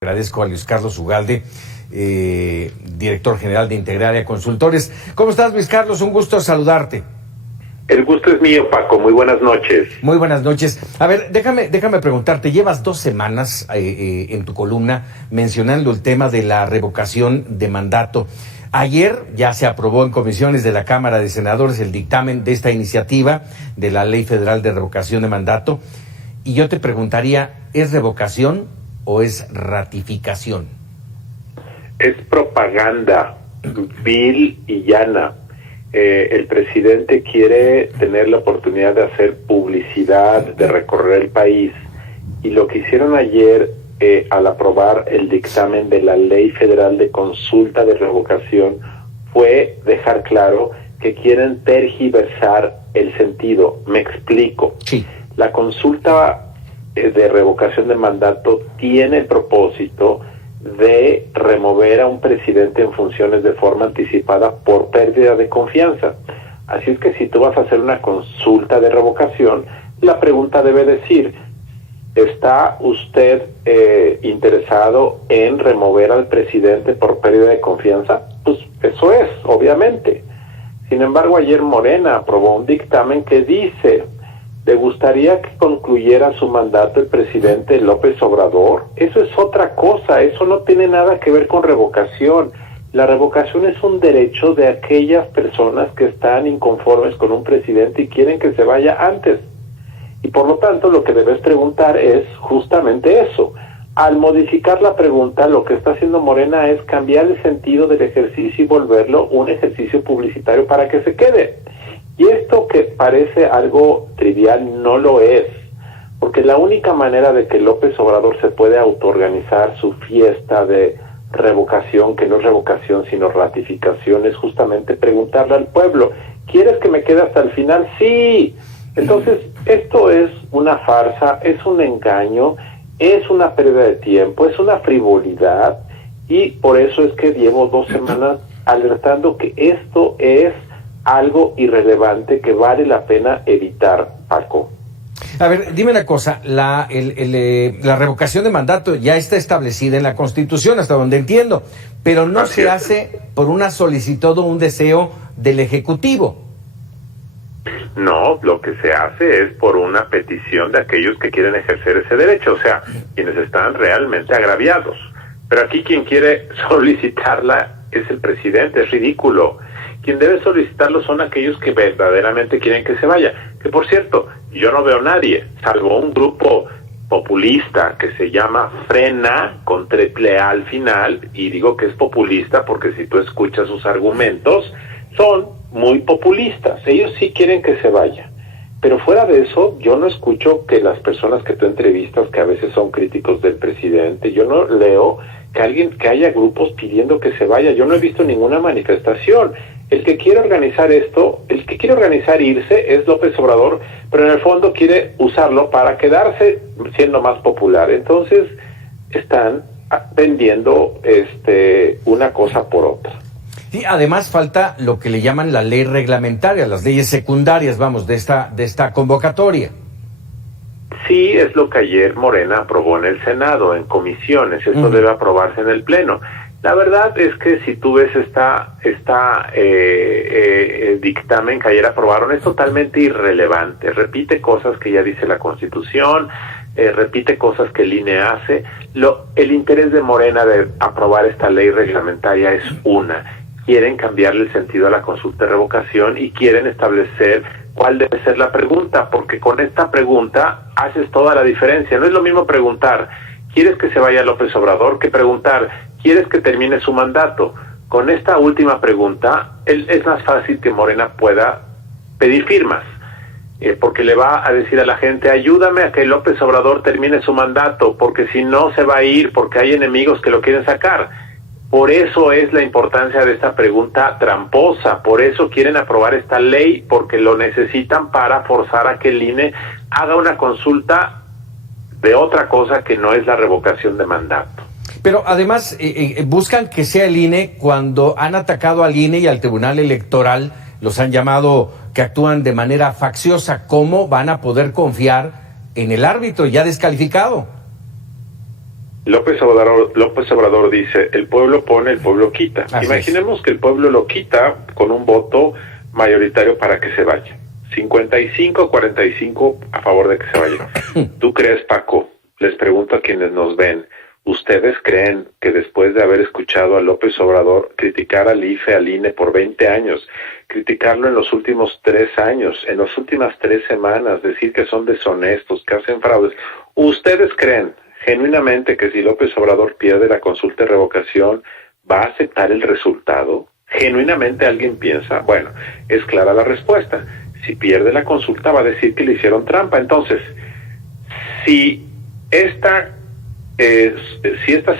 Agradezco a Luis Carlos Ugalde, director general de Integralia Consultores. ¿Cómo estás, Luis Carlos? Un gusto saludarte. El gusto es mío, Paco. Muy buenas noches. Muy buenas noches. A ver, déjame preguntarte, llevas 2 semanas en tu columna mencionando el tema de la revocación de mandato. Ayer ya se aprobó en comisiones de la Cámara de Senadores el dictamen de esta iniciativa de la Ley Federal de Revocación de Mandato. Y yo te preguntaría, ¿es revocación o es ratificación? Es propaganda vil y llana. El presidente quiere tener la oportunidad de hacer publicidad, de recorrer el país. Y lo que hicieron ayer al aprobar el dictamen de la Ley Federal de Consulta de Revocación fue dejar claro que quieren tergiversar el sentido. Me explico. Sí. La consulta de revocación de mandato tiene el propósito de remover a un presidente en funciones de forma anticipada por pérdida de confianza. Así es que si tú vas a hacer una consulta de revocación, la pregunta debe decir: ¿está usted interesado en remover al presidente por pérdida de confianza? Pues eso es, obviamente. Sin embargo, ayer Morena aprobó un dictamen que dice: ¿le gustaría que concluyera su mandato el presidente López Obrador? Eso es otra cosa, eso no tiene nada que ver con revocación. La revocación es un derecho de aquellas personas que están inconformes con un presidente y quieren que se vaya antes. Y por lo tanto, lo que debes preguntar es justamente eso. Al modificar la pregunta, lo que está haciendo Morena es cambiar el sentido del ejercicio y volverlo un ejercicio publicitario para que se quede. Y esto que parece algo trivial no lo es, porque la única manera de que López Obrador se puede autoorganizar su fiesta de revocación, que no es revocación sino ratificación, es justamente preguntarle al pueblo: ¿quieres que me quede hasta el final? Sí. Entonces, esto es una farsa, es un engaño, es una pérdida de tiempo, es una frivolidad, y por eso es que llevo 2 semanas alertando que esto es algo irrelevante que vale la pena evitar, Paco. A ver, dime una cosa, la revocación de mandato ya está establecida en la Constitución, hasta donde entiendo, pero no se hace por una solicitud o un deseo del Ejecutivo. No, lo que se hace es por una petición de aquellos que quieren ejercer ese derecho, o sea, quienes están realmente agraviados. Pero aquí quien quiere solicitarla es el presidente, es ridículo. Quien debe solicitarlo son aquellos que verdaderamente quieren que se vaya. Que por cierto, yo no veo a nadie, salvo un grupo populista que se llama Frena, con triple A al final, y digo que es populista porque si tú escuchas sus argumentos, son muy populistas. Ellos sí quieren que se vaya. Pero fuera de eso, yo no escucho que las personas que tú entrevistas, que a veces son críticos del presidente, yo no leo que haya grupos pidiendo que se vaya. Yo no he visto ninguna manifestación. El que quiere organizar esto, el que quiere organizar irse es López Obrador, pero en el fondo quiere usarlo para quedarse siendo más popular. Entonces están vendiendo una cosa por otra. Y además falta lo que le llaman la ley reglamentaria, las leyes secundarias, vamos, de esta convocatoria. Sí, es lo que ayer Morena aprobó en el Senado, en comisiones. Esto debe aprobarse en el Pleno. La verdad es que si tú ves dictamen que ayer aprobaron, es totalmente irrelevante. Repite cosas que ya dice la Constitución, repite cosas que el INE hace. El interés de Morena de aprobar esta ley reglamentaria es quieren cambiarle el sentido a la consulta de revocación y quieren establecer cuál debe ser la pregunta, porque con esta pregunta haces toda la diferencia. No es lo mismo preguntar: ¿quieres que se vaya López Obrador?, que preguntar: ¿quieres que termine su mandato? Con esta última pregunta, es más fácil que Morena pueda pedir firmas, porque le va a decir a la gente: ayúdame a que López Obrador termine su mandato, porque si no se va a ir, porque hay enemigos que lo quieren sacar. Por eso es la importancia de esta pregunta tramposa, por eso quieren aprobar esta ley, porque lo necesitan para forzar a que el INE haga una consulta de otra cosa que no es la revocación de mandato. Pero además buscan que sea el INE cuando han atacado al INE y al Tribunal Electoral, los han llamado que actúan de manera facciosa. ¿Cómo van a poder confiar en el árbitro ya descalificado? López Obrador dice, el pueblo pone, el pueblo quita. Así Imaginemos que el pueblo lo quita con un voto mayoritario para que se vaya. 55-45 a favor de que se vaya. ¿Tú crees, Paco? Les pregunto a quienes nos ven, ¿ustedes creen que después de haber escuchado a López Obrador criticar al IFE, al INE por 20 años, criticarlo en los últimos 3 años, en las últimas 3 semanas, decir que son deshonestos, que hacen fraudes, ¿ustedes creen genuinamente que si López Obrador pierde la consulta de revocación va a aceptar el resultado? ¿Genuinamente alguien piensa? Bueno, es clara la respuesta. Si pierde la consulta va a decir que le hicieron trampa. Entonces, si esta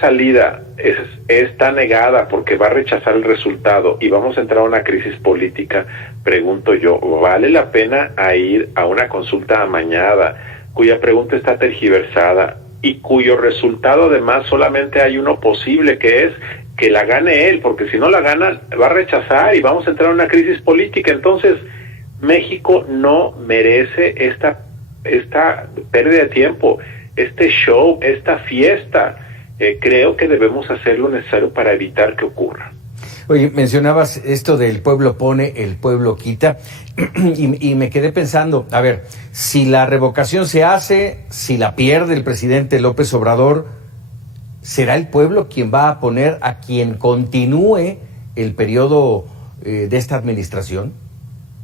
salida está negada porque va a rechazar el resultado y vamos a entrar a una crisis política, pregunto yo, ¿vale la pena ir a una consulta amañada, cuya pregunta está tergiversada y cuyo resultado además solamente hay uno posible, que es que la gane él, porque si no la gana va a rechazar y vamos a entrar a una crisis política? Entonces, México no merece esta pérdida de tiempo, este show, esta fiesta. Creo que debemos hacer lo necesario para evitar que ocurra. Oye, mencionabas esto del pueblo pone, el pueblo quita, y me quedé pensando, a ver, si la revocación se hace, si la pierde el presidente López Obrador, ¿será el pueblo quien va a poner a quien continúe el periodo de esta administración?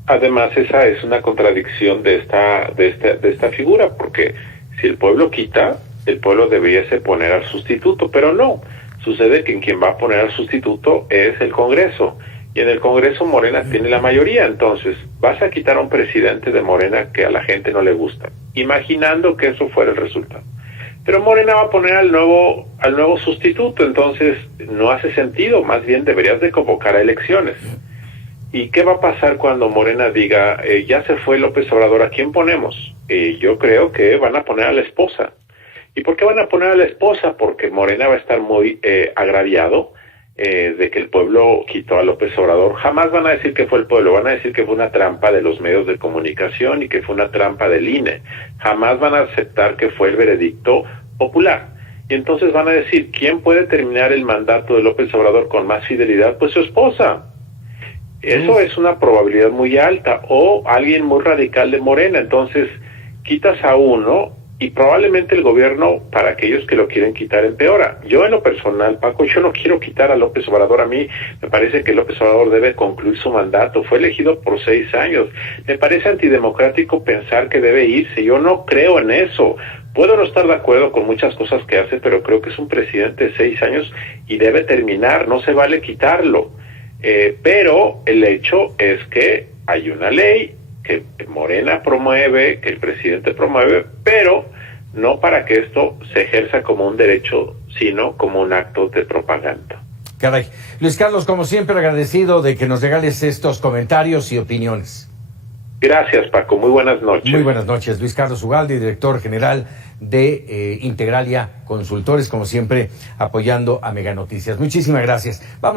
Además, esa es una contradicción de esta figura, porque si el pueblo quita, el pueblo debiese poner al sustituto, pero no. Sucede que quien va a poner al sustituto es el Congreso, y en el Congreso Morena tiene la mayoría. Entonces vas a quitar a un presidente de Morena que a la gente no le gusta, imaginando que eso fuera el resultado. Pero Morena va a poner al nuevo sustituto, entonces no hace sentido, más bien deberías de convocar a elecciones. ¿Y qué va a pasar cuando Morena diga, ya se fue López Obrador, ¿a quién ponemos? Yo creo que van a poner a la esposa. ¿Y por qué van a poner a la esposa? Porque Morena va a estar muy agraviado de que el pueblo quitó a López Obrador. Jamás van a decir que fue el pueblo, van a decir que fue una trampa de los medios de comunicación y que fue una trampa del INE. Jamás van a aceptar que fue el veredicto popular. Y entonces van a decir, ¿quién puede terminar el mandato de López Obrador con más fidelidad? Pues su esposa. Eso es una probabilidad muy alta, o alguien muy radical de Morena. Entonces quitas a uno y probablemente el gobierno, para aquellos que lo quieren quitar, empeora. Yo en lo personal, Paco, yo no quiero quitar a López Obrador. A mí me parece que López Obrador debe concluir su mandato. Fue elegido por 6 años. Me parece antidemocrático pensar que debe irse. Yo no creo en eso. Puedo no estar de acuerdo con muchas cosas que hace, pero creo que es un presidente de 6 años y debe terminar. No se vale quitarlo. Pero el hecho es que hay una ley que Morena promueve, que el presidente promueve, pero no para que esto se ejerza como un derecho, sino como un acto de propaganda. Caray. Luis Carlos, como siempre, agradecido de que nos regales estos comentarios y opiniones. Gracias, Paco. Muy buenas noches. Muy buenas noches. Luis Carlos Ugalde, director general de Integralia Consultores, como siempre, apoyando a Mega Noticias. Muchísimas gracias. Vamos.